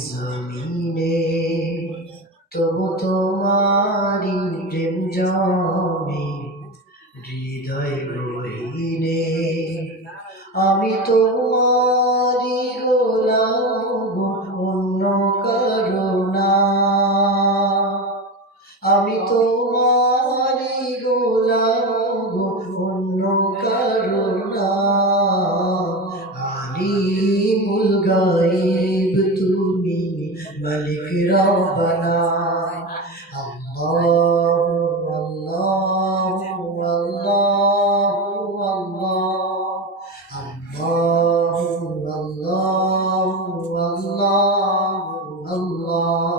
জমিনে তবু তোমারি প্রেম জমে হৃদয় গহীনে। আমি তোমারি গোলাম অন্য কারো না, আমি তোমারি গোলাম অন্য কারো না। আলিমুল গায়ব তুমি মালিক রব্বানা। আল্লাহু আল্লাহু আল্লাহু আল্লাহু আল্লাহু আল্লাহু আল্লাহু আল্লাহ।